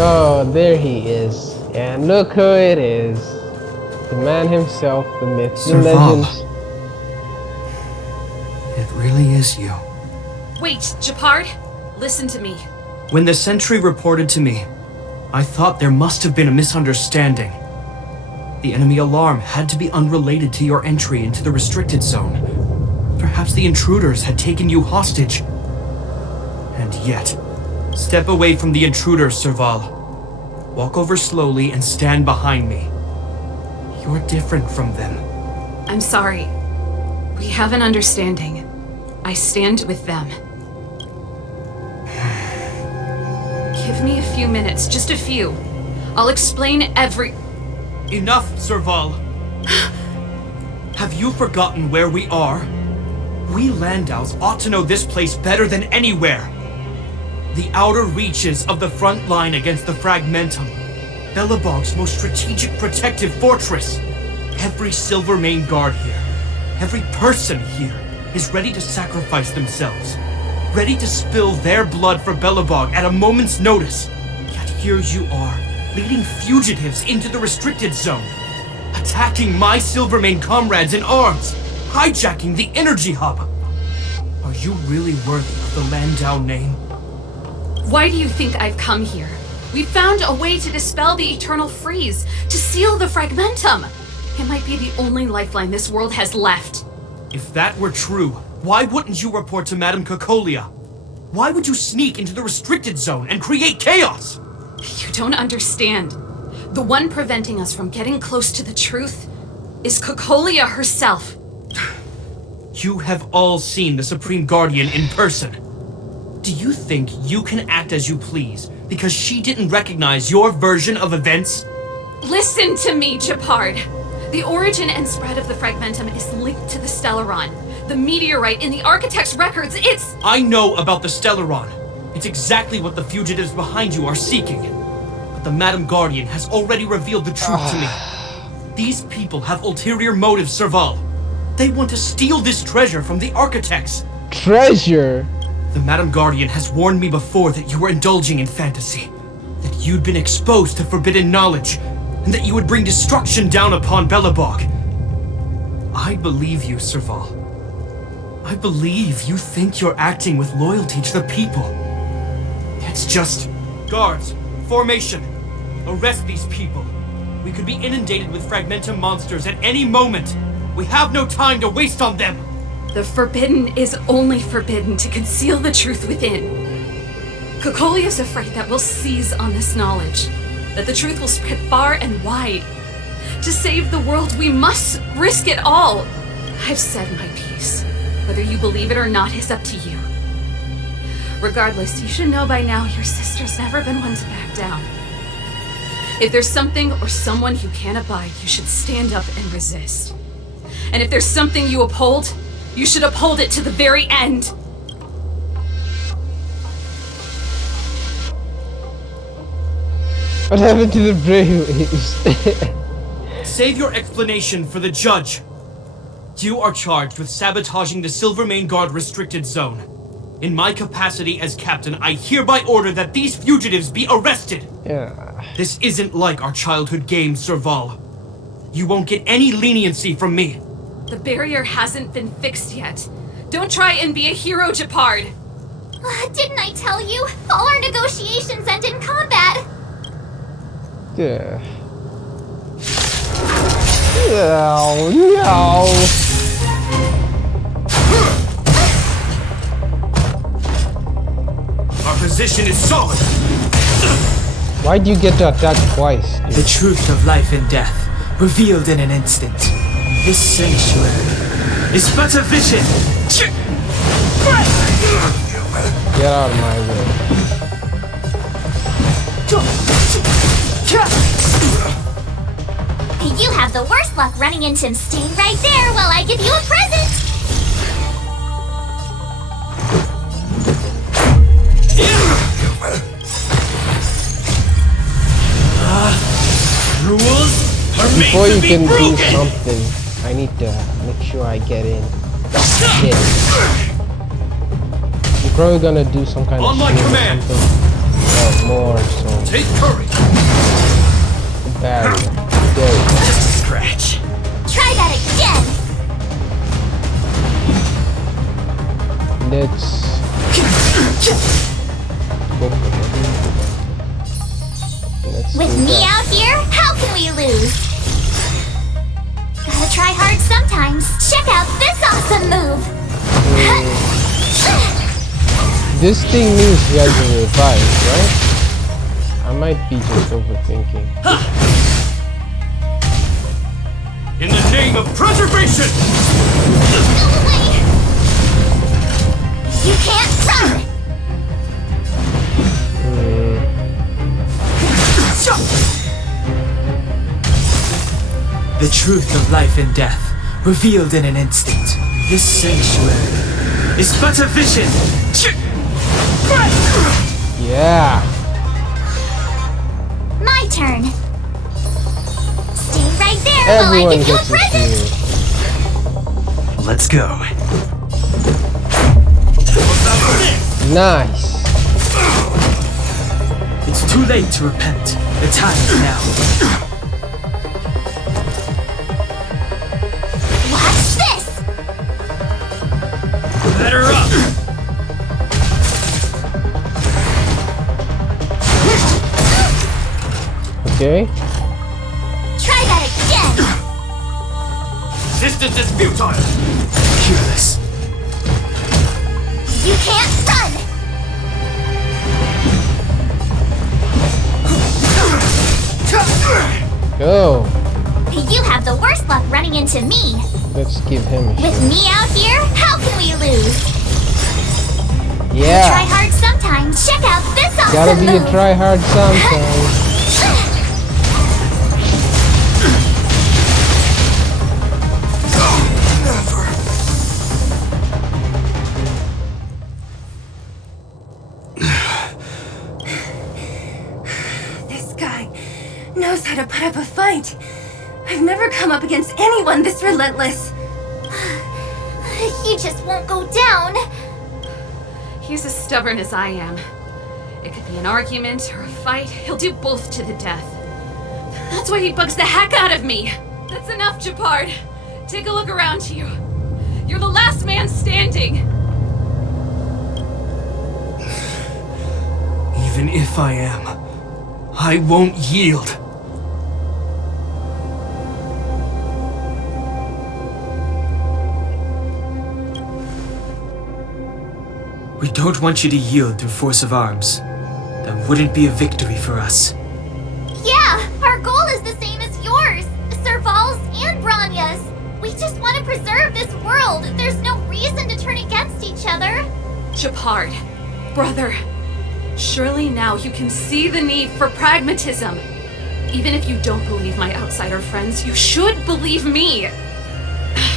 Oh, there he is. And look who it is. The man himself, the myth, the Serval. legend. It really is you. Wait, Japard, listen to me. When the sentry reported to me, I thought there must have been a misunderstanding. The enemy alarm had to be unrelated to your entry into the restricted zone. Perhaps the intruders had taken you hostage. And yet, step away from the intruders, Serval. Walk over slowly and stand behind me. You're different from them. I'm sorry. We have an understanding. I stand with them. Give me a few minutes, just a few. I'll explain every... Enough, Serval. Have you forgotten where we are? We Landows ought to know this place better than anywhere. The outer reaches of the front line against the Fragmentum. Belobog's most strategic protective fortress. Every Silvermane guard here, every person here, is ready to sacrifice themselves. Ready to spill their blood for Belobog at a moment's notice. Yet here you are, leading fugitives into the restricted zone. Attacking my Silvermane comrades in arms. Hijacking the energy hub. Are you really worthy of the Landau name? Why do you think I've come here? We found a way to dispel the eternal freeze, to seal the Fragmentum. It might be the only lifeline this world has left. If that were true, why wouldn't you report to Madame Cocolia? Why would you sneak into the restricted zone and create chaos? You don't understand. The one preventing us from getting close to the truth is Cocolia herself. You have all seen the Supreme Guardian in person. Do you think you can act as you please because she didn't recognize your version of events? Listen to me, Japard. The origin and spread of the Fragmentum is linked to the Stellaron. The meteorite in the Architect's records, it's... I know about the Stellaron. It's exactly what the fugitives behind you are seeking. But the Madam Guardian has already revealed the truth to me. These people have ulterior motives, Serval. They want to steal this treasure from the Architects. Treasure? The Madam Guardian has warned me before that you were indulging in fantasy. That you'd been exposed to forbidden knowledge. And that you would bring destruction down upon Belobog. I believe you, Serval. I believe you think you're acting with loyalty to the people. It's just... Guards, formation. Arrest these people. We could be inundated with Fragmentum monsters at any moment. We have no time to waste on them. The forbidden is only forbidden to conceal the truth within. Cocolia's afraid that we'll seize on this knowledge. That the truth will spread far and wide. To save the world, we must risk it all. I've said my piece. Whether you believe it or not is up to you. Regardless, you should know by now your sister's never been one to back down. If there's something or someone you can't abide, you should stand up and resist. And if there's something you uphold, you should uphold it to the very end. What happened to the Brainwaves? Save your explanation for the judge. You are charged with sabotaging the Silvermane Guard restricted zone. In my capacity as captain, I hereby order that these fugitives be arrested. Yeah. This isn't like our childhood game, Serval. You won't get any leniency from me. The barrier hasn't been fixed yet. Don't try and be a hero, Japard. Didn't I tell you? All our negotiations end in combat. Yeah. No, no. Our position is solid. Why'd you get to attack twice, dude? The truth of life and death, revealed in an instant. This sanctuary is but a vision. Get out of my way. You have the worst luck running into him. Stay right there while I give you a present. Rules are made Before to you be can do broken. something, I need to make sure I get in. Shit. You're probably gonna do some kind On of my shield or command. something. Oh, more so. Take courage. Barrier. There we go. Just a scratch. Try that again. Let's go for it. Let's With do me that. out here, how can we lose? Gotta try hard sometimes. Check out this awesome move. This thing means he has a revive, right? I might be just overthinking. In the name of preservation! Go away. You can't run. The truth of life and death, revealed in an instant. This sanctuary is but a vision. Yeah. My turn. Stay right there Everyone while I give you a gets his present. due. Let's go. Nice. It's too late to repent. The time is now. Watch this. Let her up. Okay. Try that again. Resistance is futile! Fearless. You can't run. Go. You have the worst luck running into me. Let's give him a With shot. me out here, how can we lose? Try Yeah. hard sometimes. Check out this awesome Gotta be move. a try hard sometimes. This guy knows how to put up a fight. I've never come up against anyone this relentless. He just won't go down. He's as stubborn as I am. It could be an argument or a fight. He'll do both to the death. That's why he bugs the heck out of me. That's enough, Japard. Take a look around you. You're the last man standing. Even if I am, I won't yield. We don't want you to yield through force of arms. That wouldn't be a victory for us. Yeah, our goal is the same as yours. Serval's and Branya's. We just want to preserve this world. There's no reason to turn against each other. Japard, brother, surely now you can see the need for pragmatism. Even if you don't believe my outsider friends, you should believe me.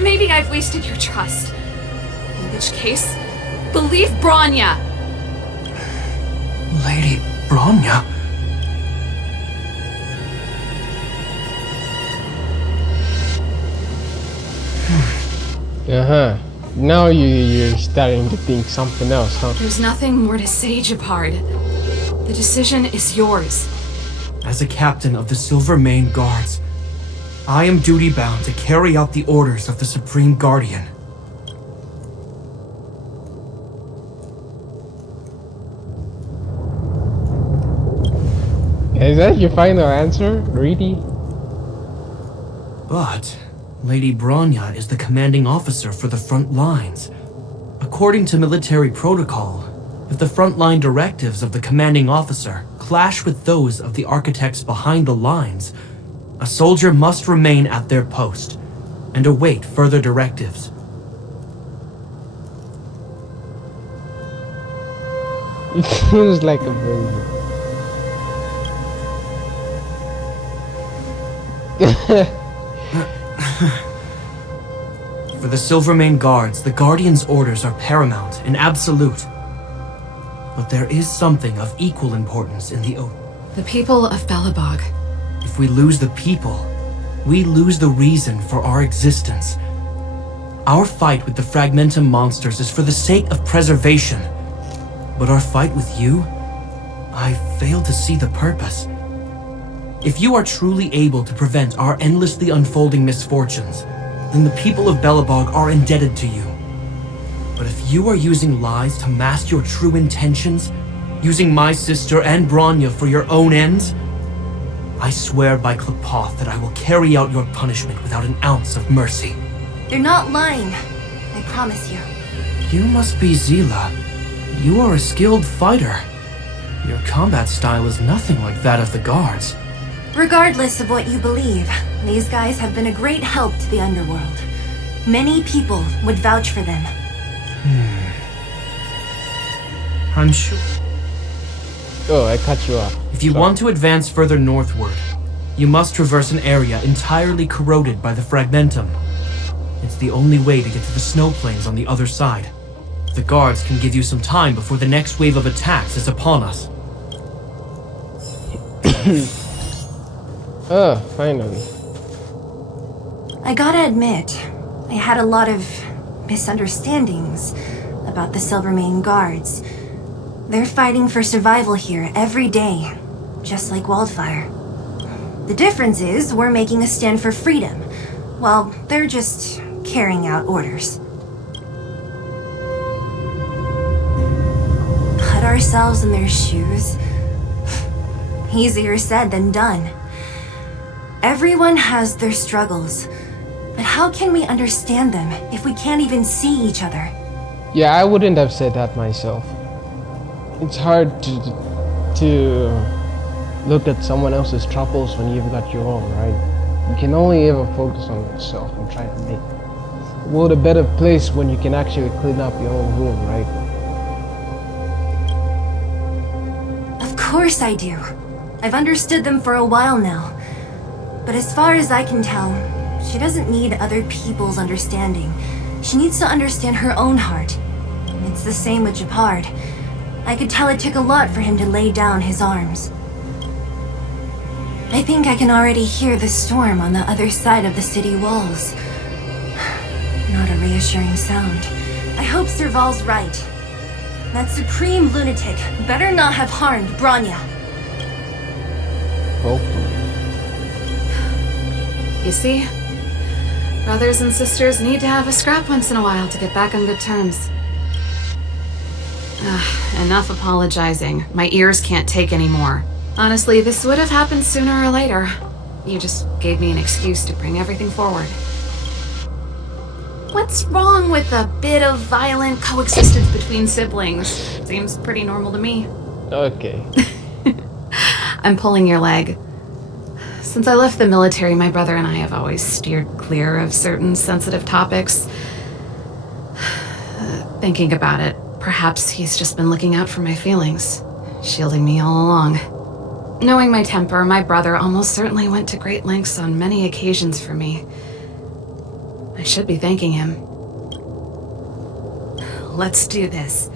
Maybe I've wasted your trust. In which case, believe Branya. Lady Branya? Uh-huh. Now you're starting to think something else, huh? There's nothing more to say, Japard. The decision is yours. As a captain of the Silver Mane Guards, I am duty-bound to carry out the orders of the Supreme Guardian. Is that your final answer? Really? But Lady Branya is the commanding officer for the front lines. According to military protocol, if the frontline directives of the commanding officer clash with those of the architects behind the lines, a soldier must remain at their post and await further directives. It seems like a virgin. For the Silvermane Guards, the Guardian's orders are paramount and absolute. But there is something of equal importance in the oath. The people of Belobog. If we lose the people, we lose the reason for our existence. Our fight with the Fragmentum monsters is for the sake of preservation. But our fight with you I fail to see the purpose. If you are truly able to prevent our endlessly unfolding misfortunes, then the people of Belobog are indebted to you. But if you are using lies to mask your true intentions, using my sister and Bronya for your own ends, I swear by Klapoth that I will carry out your punishment without an ounce of mercy. They're not lying. I promise you. You must be Zila. You are a skilled fighter. Your combat style is nothing like that of the guards. Regardless of what you believe, these guys have been a great help to the underworld. Many people would vouch for them. I'm sure. Oh, I cut you off. If you want to advance further northward, you must traverse an area entirely corroded by the Fragmentum. It's the only way to get to the snow plains on the other side. The guards can give you some time before the next wave of attacks is upon us. Oh, finally. I gotta admit, I had a lot of misunderstandings about the Silvermane guards. They're fighting for survival here every day, just like Wildfire. The difference is we're making a stand for freedom, while they're just carrying out orders. Put ourselves in their shoes. Easier said than done. Everyone has their struggles, but how can we understand them if we can't even see each other? Yeah, I wouldn't have said that myself. It's hard to look at someone else's troubles when you've got your own, right? You can only ever focus on yourself and try to make the world a better place when you can actually clean up your own room, right? Of course I do. I've understood them for a while now. But as far as I can tell, she doesn't need other people's understanding. She needs to understand her own heart. It's the same with Japard. I could tell it took a lot for him to lay down his arms. I think I can already hear the storm on the other side of the city walls. Not a reassuring sound. I hope Serval's right. That supreme lunatic better not have harmed Bronya. Hopefully. You see? Brothers and sisters need to have a scrap once in a while to get back on good terms. Enough apologizing. My ears can't take any more. Honestly, this would have happened sooner or later. You just gave me an excuse to bring everything forward. What's wrong with a bit of violent coexistence between siblings? Seems pretty normal to me. Okay. I'm pulling your leg. Since I left the military, my brother and I have always steered clear of certain sensitive topics. Thinking about it, perhaps he's just been looking out for my feelings, shielding me all along. Knowing my temper, my brother almost certainly went to great lengths on many occasions for me. I should be thanking him. Let's do this.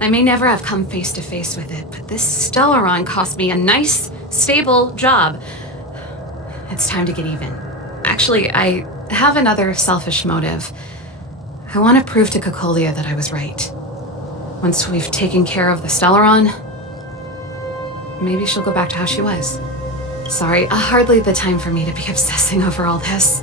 I may never have come face to face with it, but this Stellaron cost me a nice, stable job. It's time to get even. Actually, I have another selfish motive. I want to prove to Cocolia that I was right. Once we've taken care of the Stellaron, maybe she'll go back to how she was. Sorry, hardly the time for me to be obsessing over all this.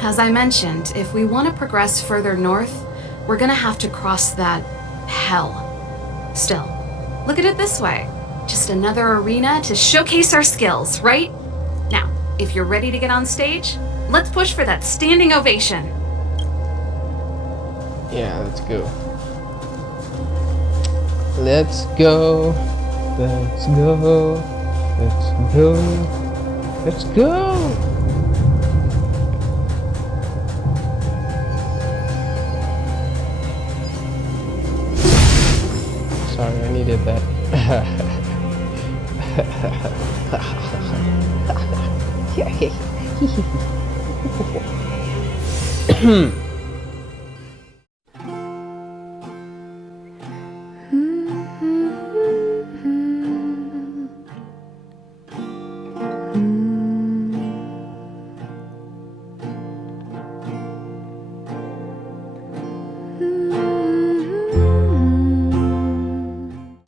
As I mentioned, if we want to progress further north, we're gonna have to cross that hell. Still, look at it this way. Just another arena to showcase our skills, right? Now, if you're ready to get on stage, let's push for that standing ovation. Yeah, let's go. Let's go. Let's go. Let's go. Let's go. Sorry, I needed that.